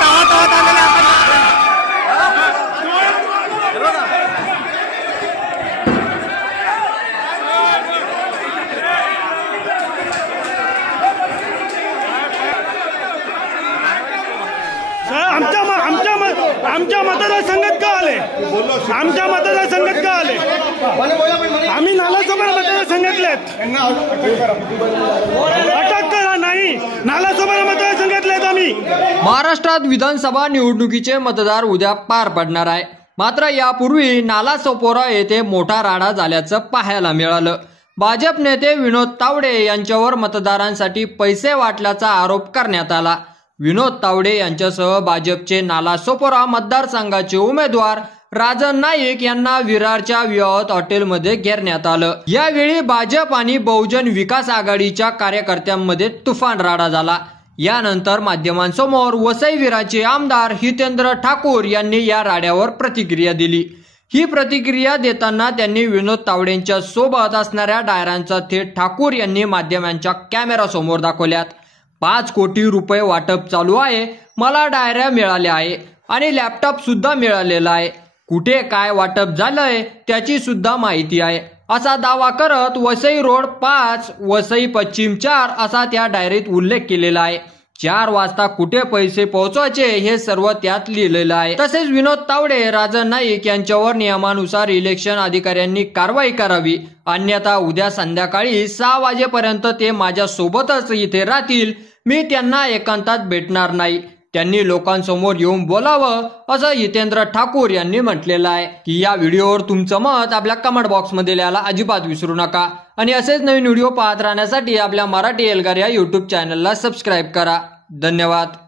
धावत आलेले आपण आमच्या मतदारसंघात का आले? आमच्या मतदारसंघात का आले? आम्ही नालासोपारा मतदारसंघातले अटक करा नाही, नालासोपारा मतदारसंघातले आम्ही। महाराष्ट्रात विधानसभा निवडणुकीचे मतदार उद्या पार पडणार आहे। मात्र यापूर्वी नालासोपारा येथे मोठा राडा झाल्याचं पाहायला मिळालं। भाजप नेते विनोद तावडे यांच्यावर मतदारांसाठी पैसे वाटल्याचा आरोप करण्यात आला। विनोद तावडे यांच्यासह भाजपचे नालासोपारा मतदारसंघाचे उमेदवार राजन नाईक यांना विरारच्या विवाहत हॉटेलमध्ये घेरण्यात आलं। यावेळी भाजप आणि बहुजन विकास आघाडीच्या कार्यकर्त्यांमध्ये तुफान राडा झाला। यानंतर माध्यमांसमोर वसई विरारचे आमदार हितेंद्र ठाकूर यांनी या राड्यावर प्रतिक्रिया दिली। ही प्रतिक्रिया देताना त्यांनी विनोद तावडेंच्या सोबत असणाऱ्या डायरांचा थेट ठाकूर यांनी माध्यमांच्या कॅमेरासमोर दाखवल्यात। 5 कोटी रुपये वाटप चालू आहे, मला डायऱ्या मिळाल्या आहे आणि लॅपटॉप सुद्धा मिळालेला आहे, कुठे काय वाटप झालंय त्याची सुद्धा माहिती आहे, असा दावा करत वसई रोड 5 वसई पश्चिम 4 असा त्या डायरीत उल्लेख केलेला आहे। 4 वाजता कुठे पैसे पोहोचवायचे हे सर्व त्यात लिहिलेलं आहे। तसेच विनोद तावडे राजन नाईक यांच्यावर नियमानुसार इलेक्शन अधिकाऱ्यांनी कारवाई करावी, अन्यथा उद्या संध्याकाळी 6 वाजेपर्यंत ते माझ्या सोबतच इथे राहतील, मी त्यांना एकांतात भेटणार नाही, त्यांनी लोकांसमोर येऊन बोलावं, असं हितेंद्र ठाकूर यांनी म्हटलेलं आहे। की या व्हिडिओवर तुमचं मत आपल्या कमेंट बॉक्स मध्ये लिहायला अजिबात विसरू नका आणि असेच नवीन व्हिडिओ पाहत राहण्यासाठी आपल्या मराठी एल्गार या YouTube चॅनलला सबस्क्राईब करा। धन्यवाद।